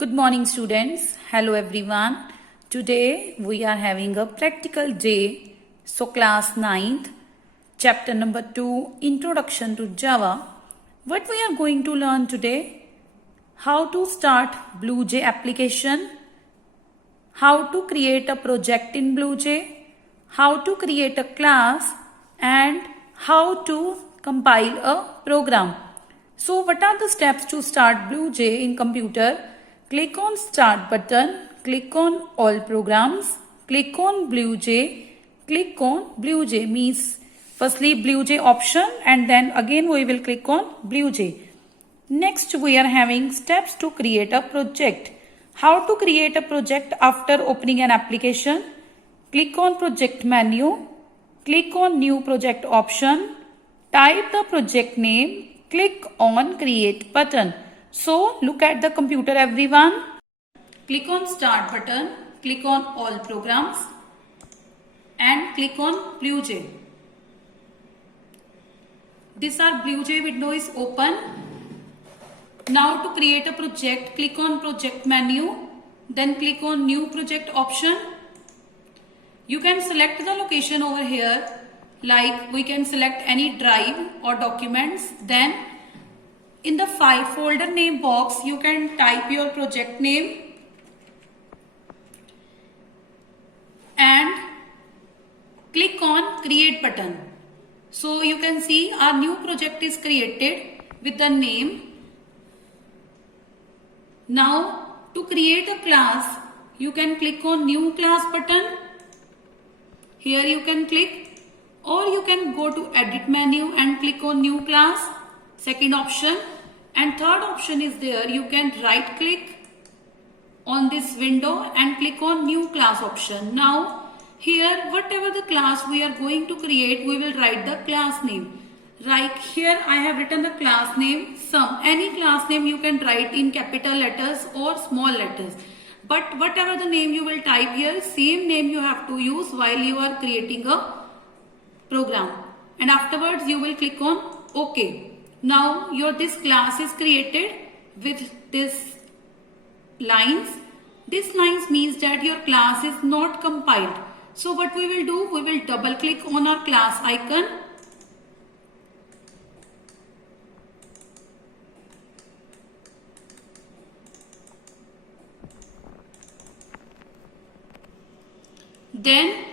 Good morning, students. Hello, everyone. Today we are having a practical day. So, class 9th, chapter number 2, Introduction to Java. What we are going to learn today? How to start BlueJ application, how to create a project in BlueJ, how to create a class, and how to compile a program. So, what are the steps to start BlueJ in computer? Click on Start button, click on All Programs, click on BlueJ, click on BlueJ means firstly BlueJ option and then again we will click on BlueJ. Next we are having steps to create a project. How to create a project after opening an application? Click on Project menu, click on New Project option, type the project name, click on Create button. So look at the computer everyone. Click on Start button, click on All Programs and click on BlueJ. This our BlueJ window is open. Now to create a project, click on Project menu, then click on New Project option. You can select the location over here, like we can select any drive or documents. Then in the file folder name box, you can type your project name and click on Create button. So you can see our new project is created with the name. Now to create a class, you can click on New Class button. Here you can click, or you can go to Edit menu and click on New Class, second option, and third option is there. You can right click on this window and click on New Class option. Now here whatever the class we are going to create, we will write the class name. Like here I have written the class name sum. Any class name you can write in capital letters or small letters. But whatever the name you will type here, same name you have to use while you are creating a program. And afterwards you will click on OK. Now this class is created with this lines. This lines means that your class is not compiled. So what we will do, we will double click on our class icon. Then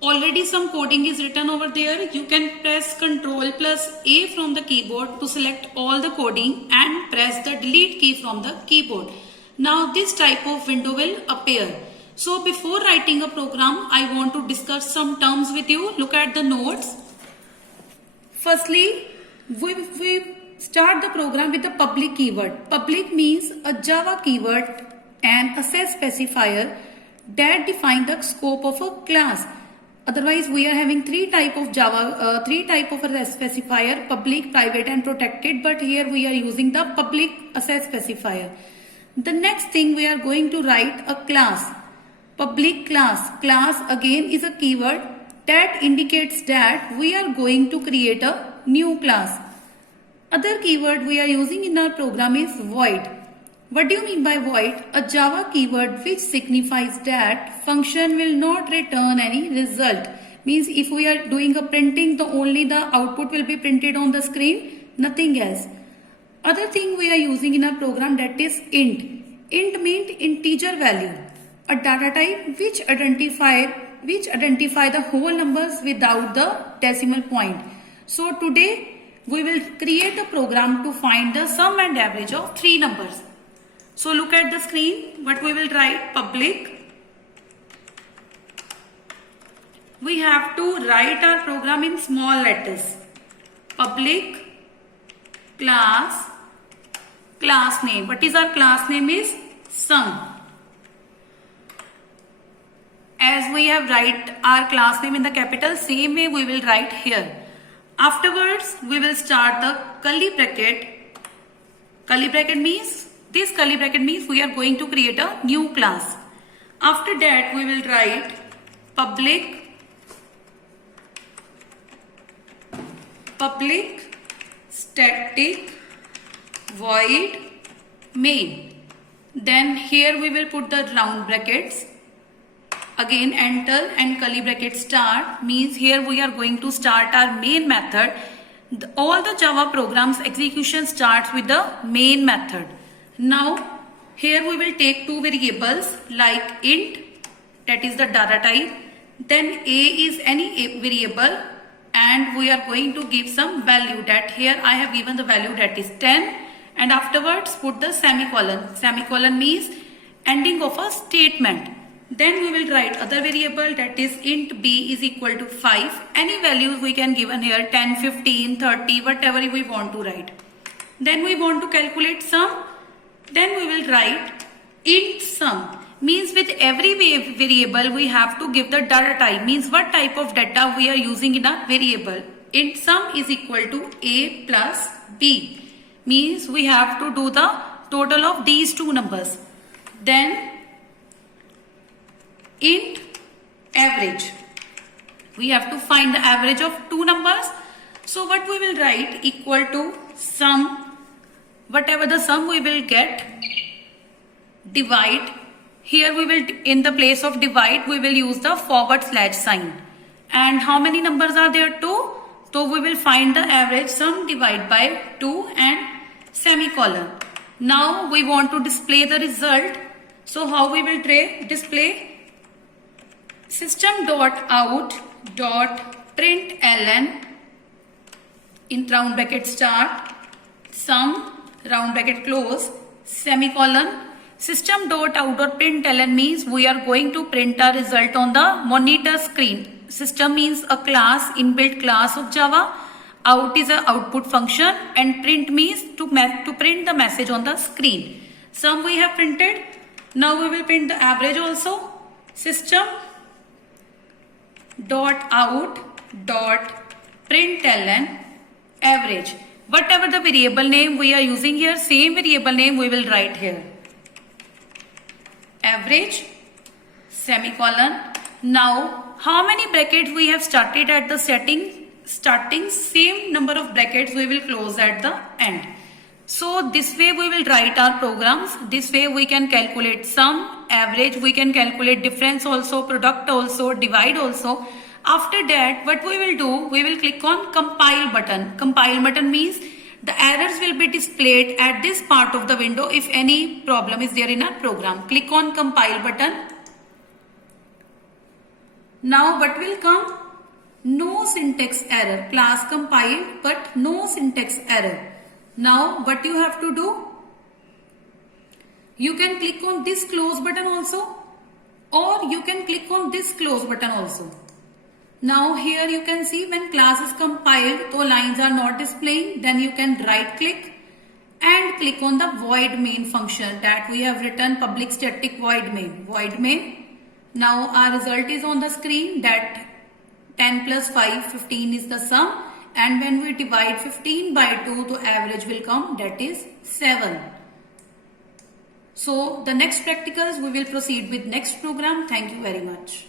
already some coding is written over there. You can press Ctrl+A from the keyboard to select all the coding and press the delete key from the keyboard. Now this type of window will appear. So before writing a program, I want to discuss some terms with you. Look at the notes. Firstly, we start the program with the public keyword. Public means a Java keyword and access specifier that define the scope of a class. Otherwise, we are having three type of access specifier: public, private, and protected. But here we are using the public access specifier. The next thing, we are going to write a class. Public class. Class again is a keyword that indicates that we are going to create a new class. Other keyword we are using in our program is void. What do you mean by void? A Java keyword which signifies that function will not return any result. Means if we are doing a printing, only the output will be printed on the screen, nothing else. Other thing we are using in our program, that is int. Int means integer value. A data type which identify the whole numbers without the decimal point. So today we will create a program to find the sum and average of three numbers. So look at the screen, what we will write: public. We have to write our program in small letters. Public class, class name. What is our class name? Is sum. As we have write our class name in the capital, same way we will write here. Afterwards, we will start the curly bracket. Curly bracket means we are going to create a new class. After that, we will write public static void main. Then here we will put the round brackets. Again enter and curly bracket start means here we are going to start our main method. All the Java programs execution starts with the main method. Now here we will take two variables like int, that is the data type, then a is any variable, and we are going to give some value. That here I have given the value that is 10, and afterwards put the semicolon. Semicolon means ending of a statement. Then we will write other variable, that is int b is equal to 5. Any values we can given here, 10, 15, 30, whatever we want to write. Then we want to calculate sum. Then we will write int sum. Means with every variable we have to give the data type. Means what type of data we are using in a variable. Int sum is equal to a plus b. Means we have to do the total of these two numbers. Then int average. We have to find the average of two numbers. So what we will write, equal to sum, whatever the sum we will get, divide. Here we will, in the place of divide, we will use the forward slash sign. And how many numbers are there? 2. So we will find the average sum, divide by 2 and semicolon. Now we want to display the result. So how we will display? System.out.println in round bracket start, sum, round bracket close, semicolon. System.out.println means we are going to print a result on the monitor screen. System means a class, inbuilt class of Java. Out is an output function, and print means to print the message on the screen. Sum we have printed. Now we will print the average also. System.out.println average. Whatever the variable name we are using here, same variable name we will write here. Average, semicolon. Now how many brackets we have started at the starting, same number of brackets we will close at the end. So this way we will write our programs. This way we can calculate sum, average, we can calculate difference also, product also, divide also. After that, what we will do, we will click on compile button. Compile button means the errors will be displayed at this part of the window if any problem is there in our program. Click on compile button. Now what will come? No syntax error. Class compiled but no syntax error. Now what you have to do? You can click on this close button also, or you can click on this close button also. Now here you can see when class is compiled, though lines are not displaying, then you can right click and click on the void main function that we have written, public static void main. Void main. Now our result is on the screen, that 10 plus 5, 15 is the sum, and when we divide 15 by 2, the average will come, that is 7. So the next practicals we will proceed with next program. Thank you very much.